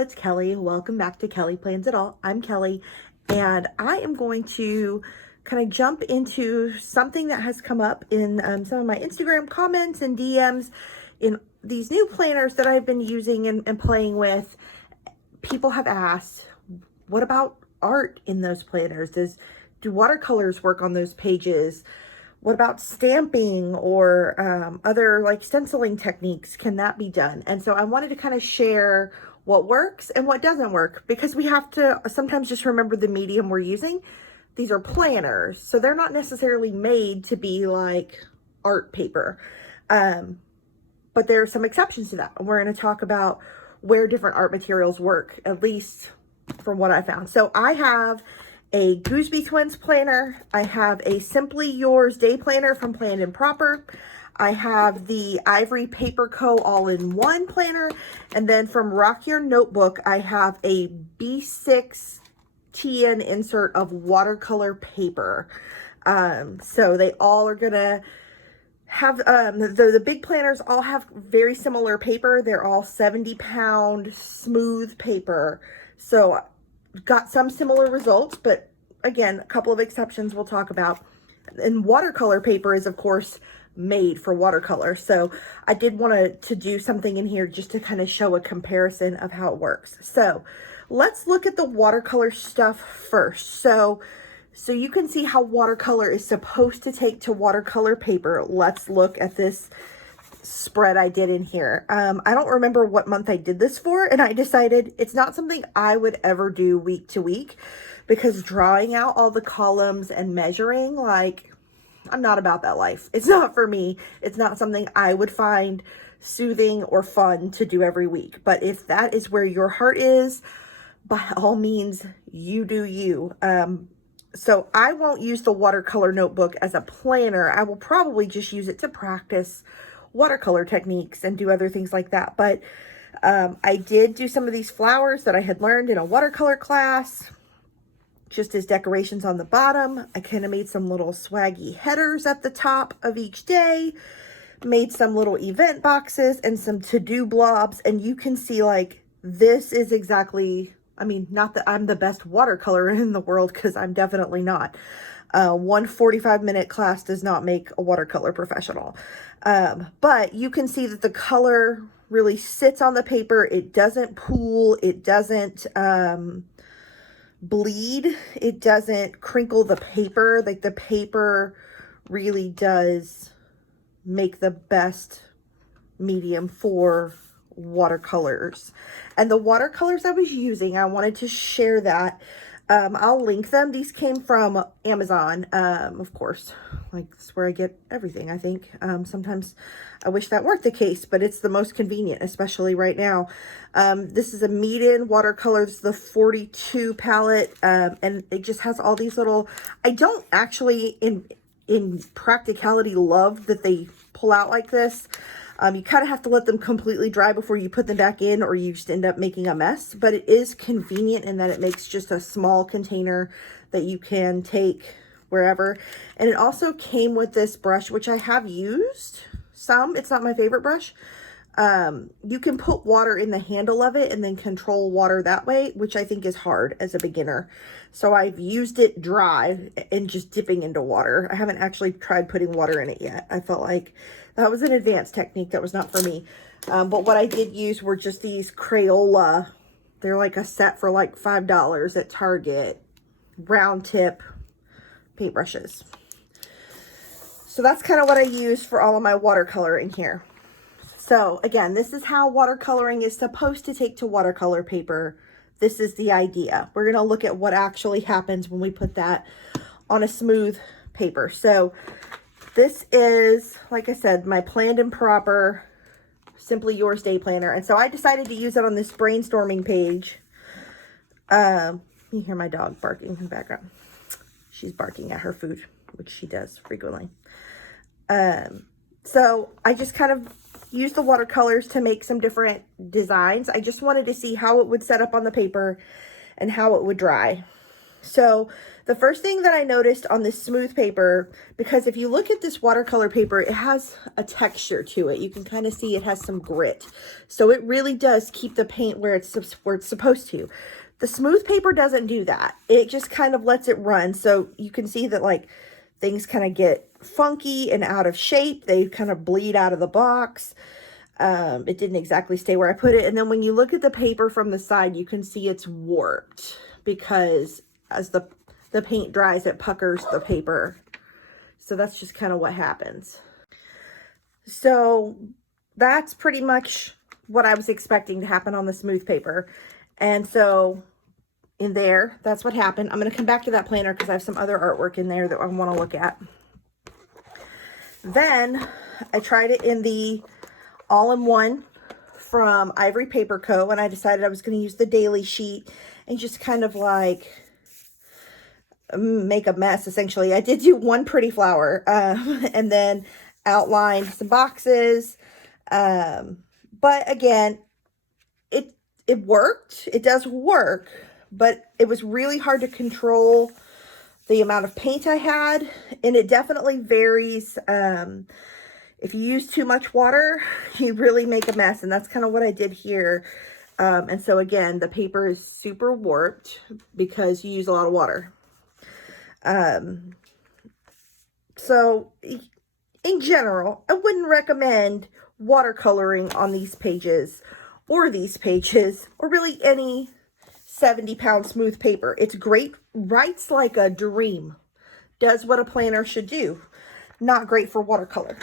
it's Kelly. Welcome back to Kelly Plans It All. I'm Kelly, and I am going to kind of jump into something that has come up in some of my Instagram comments and DMs in these new planners that I've been using and playing with. People have asked, what about art in those planners? Do watercolors work on those pages? What about stamping or other like stenciling techniques? Can that be done? And so I wanted to kind of share what works and what doesn't work, because we have to sometimes just remember the medium we're using. These are planners, so they're not necessarily made to be like art paper. But there are some exceptions to that. We're going to talk about where different art materials work, at least from what I found. So I have a Gooseby Twins planner. I have a Simply Yours day planner from Planned and Proper. I have the Ivory Paper Co. all-in-one planner. And then from Rock Your Notebook, I have a B6 TN insert of watercolor paper. So they all are gonna have, the big planners all have very similar paper. They're all 70-pound smooth paper. So got some similar results, but again, a couple of exceptions we'll talk about. And watercolor paper is, of course, made for watercolor. So I did want to do something in here just to kind of show a comparison of how it works. So let's look at the watercolor stuff first. So you can see how watercolor is supposed to take to watercolor paper. Let's look at this spread I did in here. I don't remember what month I did this for, and I decided it's not something I would ever do week to week, because drawing out all the columns and measuring, like, I'm not about that life. It's not for me. It's not something I would find soothing or fun to do every week. But if that is where your heart is, by all means, you do you. So I won't use the watercolor notebook as a planner. I will probably just use it to practice watercolor techniques and do other things like that. But I did do some of these flowers that I had learned in a watercolor class, just as decorations on the bottom. I kind of made some little swaggy headers at the top of each day, made some little event boxes and some to-do blobs. And you can see, like, this is exactly, I mean, not that I'm the best watercolorer in the world, because I'm definitely not. One 45-minute class does not make a watercolor professional. But you can see that the color really sits on the paper. It doesn't pool. It doesn't bleed. It doesn't crinkle the paper. Like, the paper really does make the best medium for watercolors. And the watercolors I was using, I wanted to share that. I'll link them. These came from Amazon, of course. Like, that's where I get everything, I think. Sometimes I wish that weren't the case, but it's the most convenient, especially right now. This is a Meeden Watercolors, the 42 palette, and it just has all these little, I don't actually, in practicality, love that they pull out like this. You kind of have to let them completely dry before you put them back in, or you just end up making a mess. But it is convenient in that it makes just a small container that you can take wherever. And it also came with this brush, which I have used some. It's not my favorite brush. You can put water in the handle of it and then control water that way, which I think is hard as a beginner. So I've used it dry and just dipping into water. I haven't actually tried putting water in it yet. I felt like that was an advanced technique that was not for me. But what I did use were just these Crayola. They're like a set for like $5 at Target. Round tip paintbrushes. So that's kind of what I use for all of my watercolor in here. So again, this is how watercoloring is supposed to take to watercolor paper. This is the idea. We're going to look at what actually happens when we put that on a smooth paper. So this is, like I said, my Planned and Proper Simply Yours day planner. And so I decided to use it on this brainstorming page. You hear my dog barking in the background. She's barking at her food, which she does frequently. So I just kind of used the watercolors to make some different designs. I just wanted to see how it would set up on the paper and how it would dry. So the first thing that I noticed on this smooth paper, because if you look at this watercolor paper, it has a texture to it. You can kind of see it has some grit. So it really does keep the paint where it's supposed to. The smooth paper doesn't do that. It just kind of lets it run. So you can see that like things kind of get funky and out of shape. They kind of bleed out of the box. It didn't exactly stay where I put it. And then when you look at the paper from the side, you can see it's warped because as the paint dries, it puckers the paper. So that's just kind of what happens. So that's pretty much what I was expecting to happen on the smooth paper. And so in there, that's what happened. I'm going to come back to that planner because I have some other artwork in there that I want to look at. Then I tried it in the all-in-one from Ivory Paper Co. And I decided I was going to use the daily sheet and just kind of like make a mess, essentially. I did do one pretty flower and then outlined some boxes. But again, it worked. It does work, but it was really hard to control the amount of paint I had, and it definitely varies. If you use too much water, you really make a mess, and that's kind of what I did here. And so again, the paper is super warped because you use a lot of water. So in general, I wouldn't recommend watercoloring on these pages or really any 70-pound smooth paper. It's great, writes like a dream, does what a planner should do. Not great for watercolor.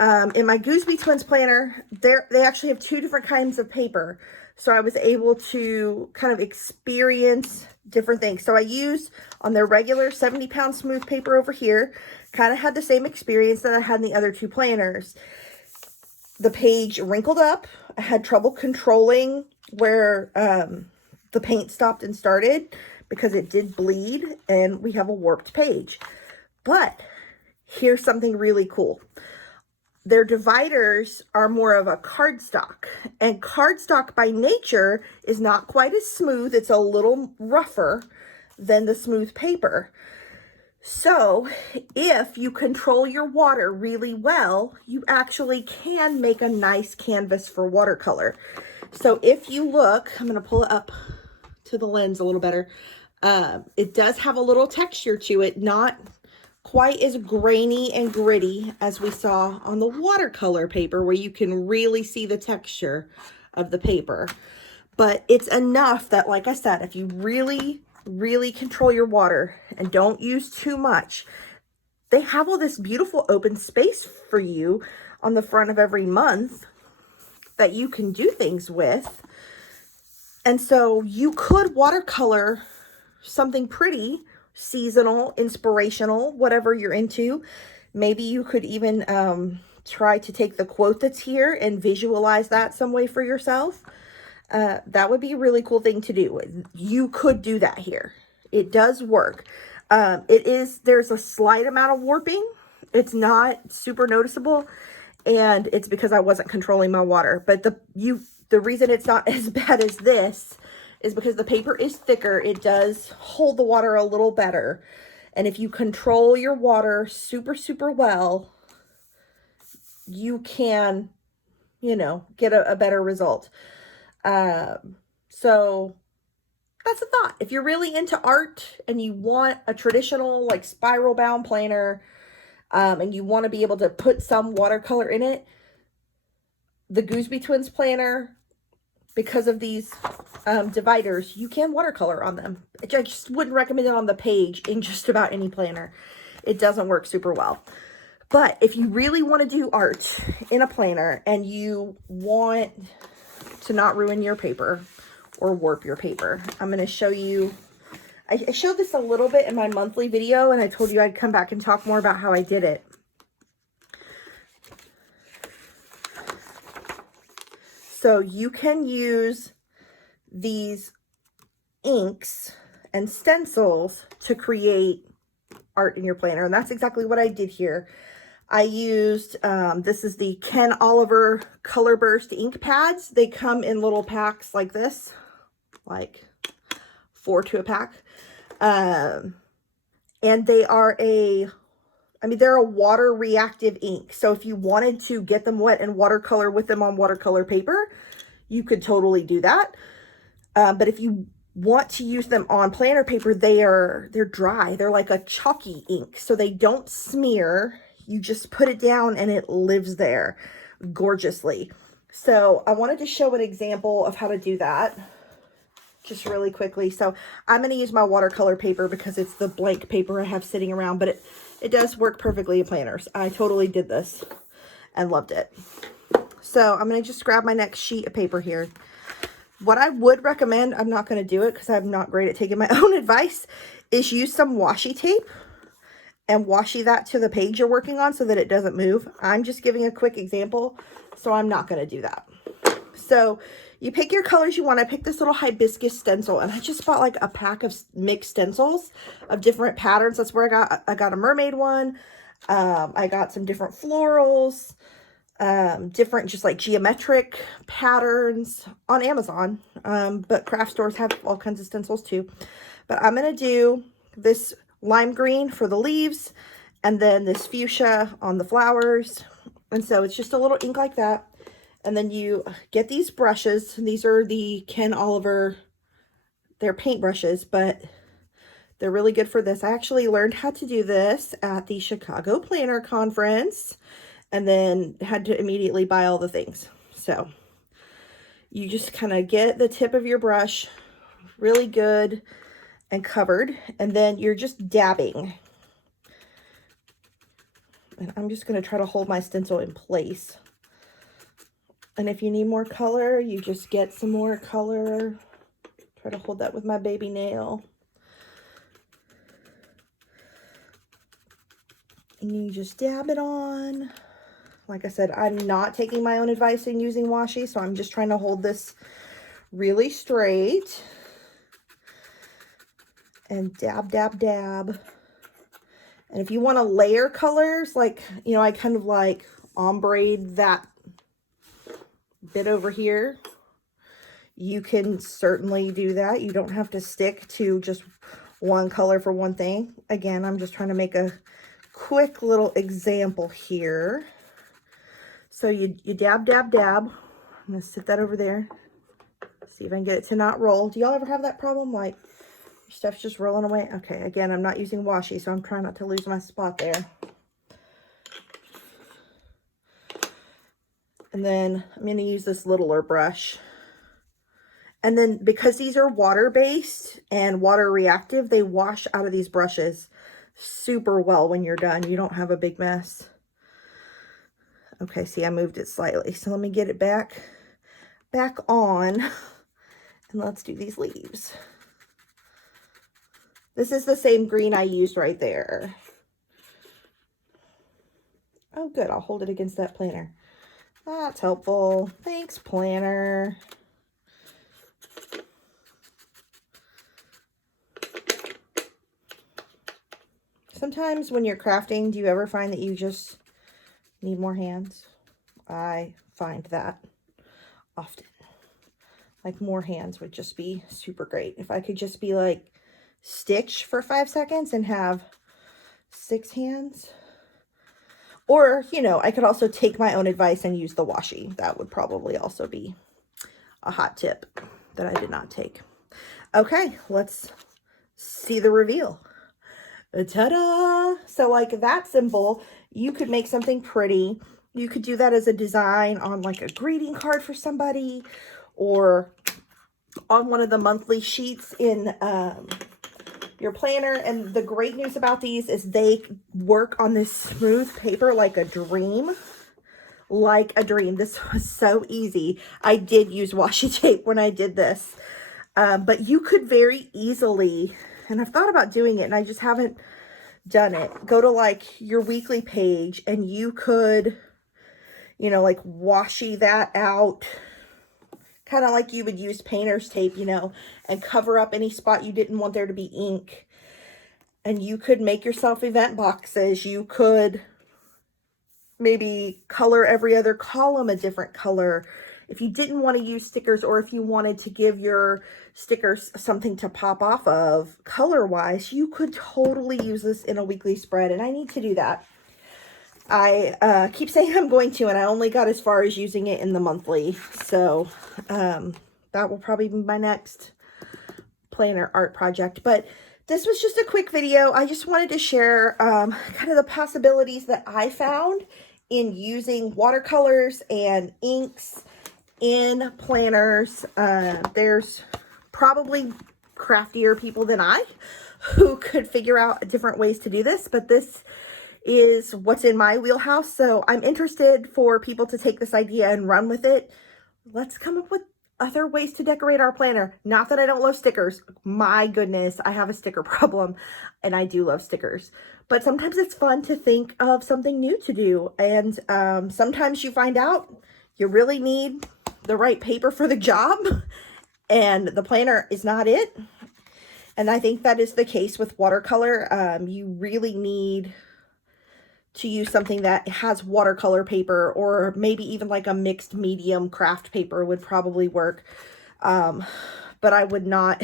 In my Gooseby Twins planner, they actually have two different kinds of paper. So I was able to kind of experience different things. So I used on their regular 70-pound smooth paper over here, kind of had the same experience that I had in the other two planners. The page wrinkled up. I had trouble controlling where the paint stopped and started because it did bleed and we have a warped page. But here's something really cool. Their dividers are more of a cardstock, and cardstock by nature is not quite as smooth. It's a little rougher than the smooth paper. So if you control your water really well, you actually can make a nice canvas for watercolor. So if you look, I'm going to pull it up to the lens a little better. It does have a little texture to it, not quite as grainy and gritty as we saw on the watercolor paper, where you can really see the texture of the paper. But it's enough that, like I said, if you really control your water and don't use too much, they have all this beautiful open space for you on the front of every month that you can do things with. And so you could watercolor something pretty, seasonal, inspirational, whatever you're into. Maybe you could even try to take the quote that's here and visualize that some way for yourself. That would be a really cool thing to do. You could do that here. It does work. There's a slight amount of warping. It's not super noticeable, and it's because I wasn't controlling my water. But the reason it's not as bad as this is because the paper is thicker. It does hold the water a little better. And if you control your water super well, you can, get a better result. So that's a thought. If you're really into art and you want a traditional like spiral bound planner, and you want to be able to put some watercolor in it, the Gooseby Twins planner, because of these dividers, you can watercolor on them. I just wouldn't recommend it on the page in just about any planner. It doesn't work super well. But if you really want to do art in a planner and you want to not ruin your paper or warp your paper, I'm going to show you. I showed this a little bit in my monthly video, and I told you I'd come back and talk more about how I did it. So you can use these inks and stencils to create art in your planner, and that's exactly what I did here. I used, this is the Ken Oliver Color Burst ink pads. They come in little packs like this, like 4 to a pack. And they are they're a water reactive ink. So if you wanted to get them wet and watercolor with them on watercolor paper, you could totally do that. But if you want to use them on planner paper, they're dry. They're like a chalky ink. So they don't smear. You just put it down and it lives there gorgeously. So I wanted to show an example of how to do that just really quickly. So I'm going to use my watercolor paper because it's the blank paper I have sitting around, but it does work perfectly in planners. I totally did this and loved it. So I'm going to just grab my next sheet of paper here. What I would recommend, I'm not going to do it because I'm not great at taking my own advice, is use some washi tape and washi that to the page you're working on so that it doesn't move. I'm just giving a quick example, so I'm not going to do that. So you pick your colors you want. I picked this little hibiscus stencil, and I just bought like a pack of mixed stencils of different patterns. That's where I got a mermaid one. I got some different florals, different just like geometric patterns on Amazon. But craft stores have all kinds of stencils too. But I'm going to do this lime green for the leaves, and then this fuchsia on the flowers. And so it's just a little ink like that. And then you get these brushes. These are the Ken Oliver, they're paint brushes, but they're really good for this. I actually learned how to do this at the Chicago Planner Conference and then had to immediately buy all the things. So you just kind of get the tip of your brush really good and covered, and then you're just dabbing. And I'm just going to try to hold my stencil in place. And if you need more color, you just get some more color. Try to hold that with my baby nail. And you just dab it on. Like I said, I'm not taking my own advice in using washi, so I'm just trying to hold this really straight. And dab, dab, dab. And if you want to layer colors, like, you know, I kind of like ombre-ed that bit over here, you can certainly do that. You don't have to stick to just one color for one thing. Again, I'm just trying to make a quick little example here. So you dab, dab, dab. I'm going to sit that over there. See if I can get it to not roll. Do y'all ever have that problem? Like, your stuff's just rolling away? Okay, again, I'm not using washi, so I'm trying not to lose my spot there. And then I'm going to use this littler brush. And then because these are water-based and water reactive, they wash out of these brushes super well when you're done. You don't have a big mess. Okay, see, I moved it slightly. So let me get it back on. And let's do these leaves. This is the same green I used right there. Oh, good. I'll hold it against that planner. That's helpful. Thanks, planner. Sometimes when you're crafting, do you ever find that you just need more hands? I find that often. Like, more hands would just be super great. If I could just be like stitch for 5 seconds and have 6 hands. Or, you know, I could also take my own advice and use the washi. That would probably also be a hot tip that I did not take. Okay, let's see the reveal. Ta-da! So like that simple, you could make something pretty. You could do that as a design on like a greeting card for somebody, or on one of the monthly sheets in your planner. And the great news about these is they work on this smooth paper like a dream. Like a dream. This was so easy. I did use washi tape when I did this. But you could very easily, and I've thought about doing it and I just haven't done it. Go to like your weekly page and you could, you know, like washi that out, kind of like you would use painter's tape, you know, and cover up any spot you didn't want there to be ink. And you could make yourself event boxes. You could maybe color every other column a different color. if you didn't want to use stickers, or if you wanted to give your stickers something to pop off of color-wise, you could totally use this in a weekly spread, and I need to do that. I keep saying I'm going to, and I only got as far as using it in the monthly, so that will probably be my next planner art project. But this was just a quick video. I just wanted to share kind of the possibilities that I found in using watercolors and inks in planners. There's probably craftier people than I who could figure out different ways to do this, but this is what's in my wheelhouse. So I'm interested for people to take this idea and run with it. Let's come up with other ways to decorate our planner. Not that I don't love stickers. My goodness, I have a sticker problem, and I do love stickers. But sometimes it's fun to think of something new to do. And sometimes you find out you really need the right paper for the job, and the planner is not it. And I think that is the case with watercolor. You really need to use something that has watercolor paper, or maybe even like a mixed medium craft paper would probably work. But I would not,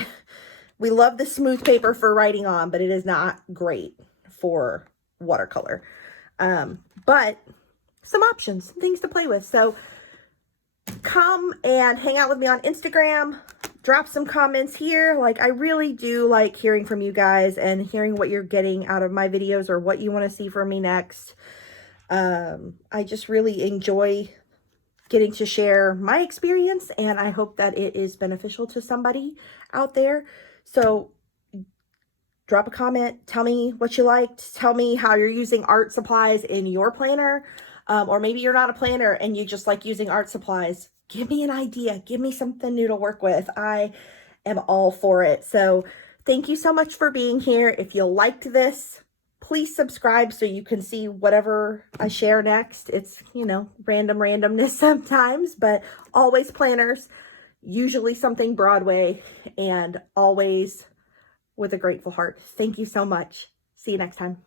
we love the smooth paper for writing on, but it is not great for watercolor. But some options, some things to play with. So come and hang out with me on Instagram. Drop some comments here. Like, I really do like hearing from you guys and hearing what you're getting out of my videos, or what you want to see from me next. I just really enjoy getting to share my experience, and I hope that it is beneficial to somebody out there. So drop a comment. Tell me what you liked. Tell me how you're using art supplies in your planner. Or maybe you're not a planner and you just like using art supplies. Give me an idea. Give me something new to work with. I am all for it. So thank you so much for being here. If you liked this, please subscribe so you can see whatever I share next. It's, you know, randomness sometimes, but always planners, usually something Broadway, and always with a grateful heart. Thank you so much. See you next time.